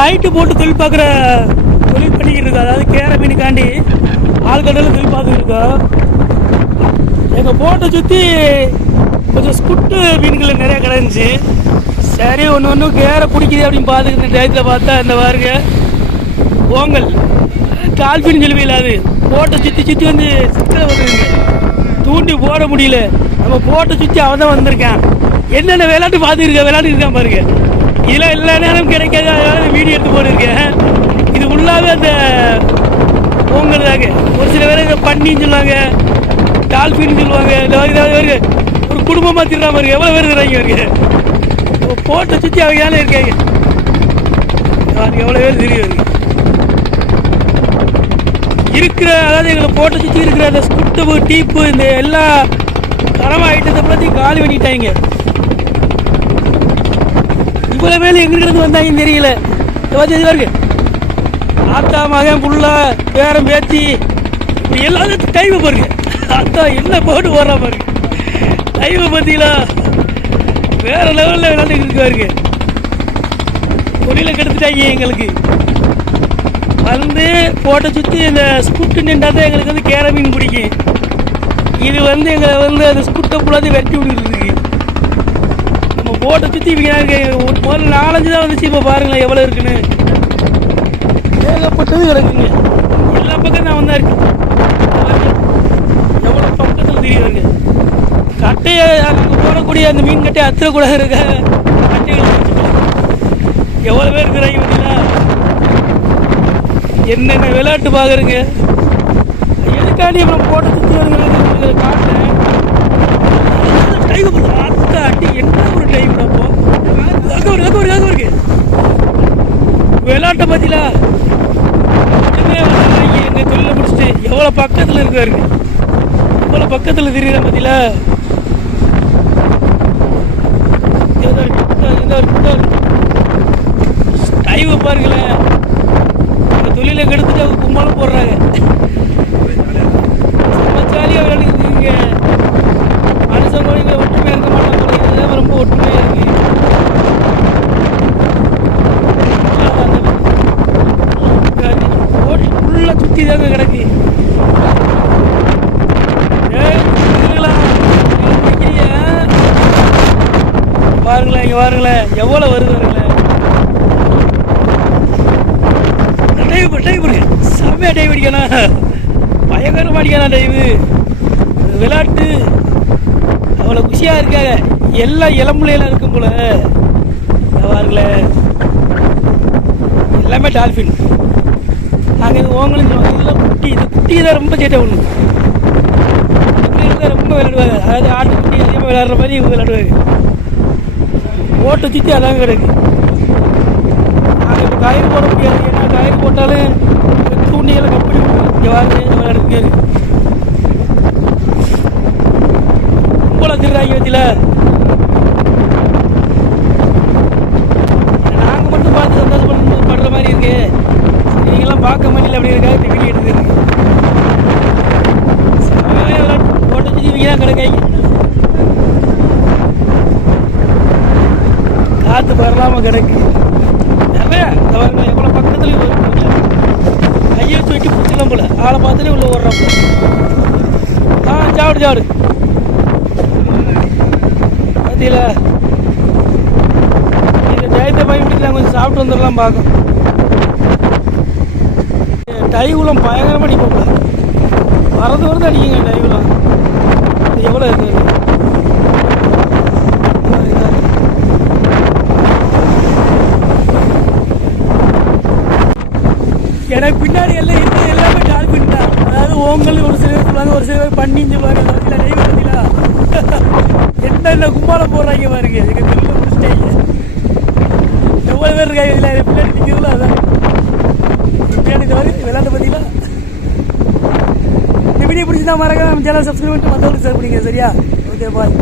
Light போட்டு தொழில் பார்க்குற தொழில் பண்ணிக்கிட்டு இருக்கோம். அதாவது கேர மீனுக்காண்டி ஆழ்கடலில் தொழில் பார்த்துக்கிட்டு இருக்கோம். எங்கள் போட்டை சுற்றி கொஞ்சம் ஸ்குட்டு மீன்கள் நிறையா கிடந்துச்சு. சரி ஒன்று ஒன்று கேரை பிடிக்குது அப்படின்னு பார்த்துக்கிட்டு டயத்தில் பார்த்தா இந்த பாருங்க ஓங்கல் டால்ஃபின் சொல்லுவீங்களா, அது போட்டை சுற்றி சுற்றி வந்து சிக்கலை வந்துருங்க. தூண்டி போட முடியல. நம்ம போட்டை சுற்றி அவன் தான் வந்திருக்கான். என்னென்ன விளையாட்டு பார்த்துருக்கேன், விளையாட்டு இருக்கான் பாருங்க. இதெல்லாம் எல்லா நேரம் கிடைக்காது, அதனால வீடியோ எடுத்து போட்டுருக்கேன். இது ஃபுல்லாகவே அந்த ஓங்கல் தாங்க. ஒரு சில பேர் இதை பண்ணின்னு சொல்லுவாங்க, டால்ஃபின்னு சொல்லுவாங்க. இந்த ஒரு குடும்பமாக திருடா பாருங்க, எவ்வளோ பேர் இருக்கிறாங்க பாருங்க. போட்டை சுற்றி அவங்க ஏன் இருக்காங்க எவ்வளோ பேர் தெரியும் இருக்கிற. அதாவது எங்களை போட்டை சுற்றி இருக்கிற அந்த ஸ்குட்டு டீப்பு இந்த எல்லா தரமா ஐட்டத்தை பற்றி காலி பண்ணிட்டாங்க. இவ்வளோ மேலே எங்கிருந்து வந்தாங்கன்னு தெரியல. இருக்கு ஆத்தா மகன் புள்ளா பேரம் பேத்தி இப்படி எல்லாத்தையும் டைமை பாருங்க. அத்தா என்ன போட்டு போடுறா பாருங்க. டைமை பார்த்தீங்களா, வேற லெவலில் விளையாண்டு இருக்காருங்க. தொழிலை கெடுத்துட்டாங்க எங்களுக்கு. வந்து போட்டை சுற்றி இந்த ஸ்குட்டு நின்றா தான் எங்களுக்கு வந்து கேர மீன் பிடிக்கும். இது வந்து எங்களை வந்து அந்த ஸ்குட்டை ஃபுல்லாக வெட்டி விட்டுருக்கு. நம்ம போட்டை சுற்றி முதல்ல 4-5 தான் வந்துச்சு. இப்போ பாருங்களேன் எவ்வளோ இருக்குன்னு. ஏகப்பட்டது கிடக்குங்க. எல்லா பக்கம் தான் வந்தா இருக்கு. எவ்வளோ பக்கத்தில் தெரியுதுங்க. கட்டையை அங்கே போடக்கூடிய அந்த மீன் கட்டையை அத்தக்கூடாது இருக்க கட்டைகள் எவ்வளோ பேர் இருக்கிறாங்க பார்த்தீங்களா. என்னென்ன விளையாட்டு பார்க்குறங்க. எதுக்காண்டி அப்புறம் போட்ட சுற்றி வருங்க காட்டேன். டைம் அத்தை அட்டி என்ன ஒரு டைம் அப்போ இருக்கு விளையாட்டை பார்த்தீங்களா. எங்கள் தொழிலை முடிச்சுட்டு எவ்வளோ பக்கத்தில் இருக்காருங்க. எவ்வளோ பக்கத்தில் தெரியுறேன் பார்த்தீங்களா. டைவை பாருங்களேன். அந்த தொழிலை கெடுத்துட்டு அவங்க கும்பலும் போடுறாங்க. ஜாலியாக விளையாடுங்க. மனுஷன் கோழிகளை ஒற்றுமையாக இருக்க மாட்டாங்க. ரொம்ப ஒற்றுமையாக இருக்கு. ஃபுல்லாக சுற்றி தாங்க கிடக்கு. பாருங்களேன், இங்கே பாருங்களேன் எவ்வளோ வருது பாருங்களேன். டைவ் செம்மையாக டைவ் அடிக்கணும். பயங்கரமாக அடிக்கணும் டைவு. விளையாட்டு அவ்வளோ குஷியாக இருக்காங்க. எல்லாம் இளம்புலையெல்லாம் இருக்கும் போல. பாருங்களேன் எல்லாமே டால்ஃபின். நாங்கள் இது ஓங்கலும் சொல்லுவாங்க. இதெல்லாம் குட்டி. இது குட்டி தான் ரொம்ப சேட்டை ஒன்று. தான் ரொம்ப விளையாடுவாங்க. அதாவது ஆட்டுக்குட்டி அதிகமாக விளையாடுற மாதிரி இவங்க விளையாடுவாங்க. ஓட்டை சுற்றி அதாங்க கிடக்கு. நாங்கள் இப்போ கயிறு போட முடியாது. ஏன்னா கயிறு போட்டாலும் தூண்டிகளை கப்படி இங்கே வாங்க விளையாடுறதுக்கு ரொம்ப திருறாங்க வச்சுல. நாங்கள் மட்டும் பார்த்து சந்தோஷம் படுற மாதிரி இருக்கு. நீங்களாம் பார்க்க மாட்டீங்களா அப்படி இருக்கா. இந்த வீடியோ எடுத்துருக்கு ஓட்டை சுற்றி இவங்க தான் கிடக்காங்க. காற்று வரலாமல் கிடக்கு நிறைய. எவ்வளோ பக்கத்துலேயும் வரும். கையை வச்சு வெட்டி பிடிச்சிடலாம் போல. ஆளை பார்த்துட்டு உள்ள ஓடுறான் போல. சாப்பிடு பார்த்தீங்களா. நீங்கள் ஜெயத்தை பயன்படுத்தலாம். கொஞ்சம் சாப்பிட்டு வந்துடலாம் பார்க்கும். டைவுலாம் பயங்கரமாக அடிப்போம் போல. வரது அடிக்குங்க டைவுலாம். எவ்வளோ இருக்குது எனக்கு பின்னாடி எல்லாம் இருக்குது. எல்லாமே டால்ஃபின் தான். அதாவது ஓங்கல் ஒரு சில பேர் சொல்லுவாங்க, ஒரு சில பேர் பண்ணின்னு சொல்லுவாங்க. டைவ் பார்த்தீங்களா என்னென்ன கும்பாலம் போடுறாங்க பாருங்க. எங்கள் தொழில் முடிச்சிட்டாங்க. எவ்வளோ பேர் இருக்காங்க இதில். பின்னாடி நிற்கிறதுல அதான் பின்னாடி இந்த மாதிரி விளையாட்டு பார்த்தீங்களா. இந்த வீடியோ பிடிச்சிருந்தா மறக்காம நம்ம சேனல் சப்ஸ்கிரைப் பண்ணிட்டு மற்றவங்களுக்கு ஷேர் பண்ணிங்க. சரியா? Okay bye.